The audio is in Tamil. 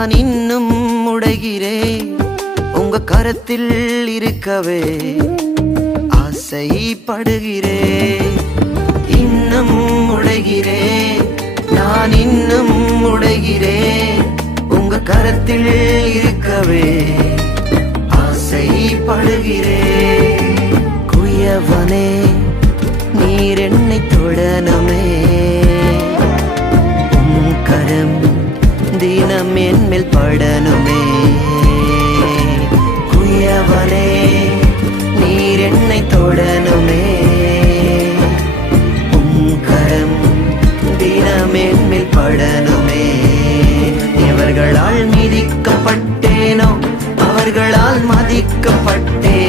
நான் இன்னும் உடைகிறேன் உங்க கரத்தில் இருக்கவே ஆசைப்படுகிறேன். இன்னும் உடைகிறேன் நான் இன்னும் உடைகிறேன் உங்க கரத்தில் இருக்கவே ஆசைப்படுகிறேன். குயவனே நீர் என்னை தொடணுமே, உம் கரம் தினம் என் மேல் படணுமே. குயவனே நீர் என்னை தொடணுமே, உம் கரம் தினம் என் மேல் படணுமே. எவர்களால் மிதிக்கப்பட்டேனோ அவர்களால் மதிக்கப்பட்டேன்,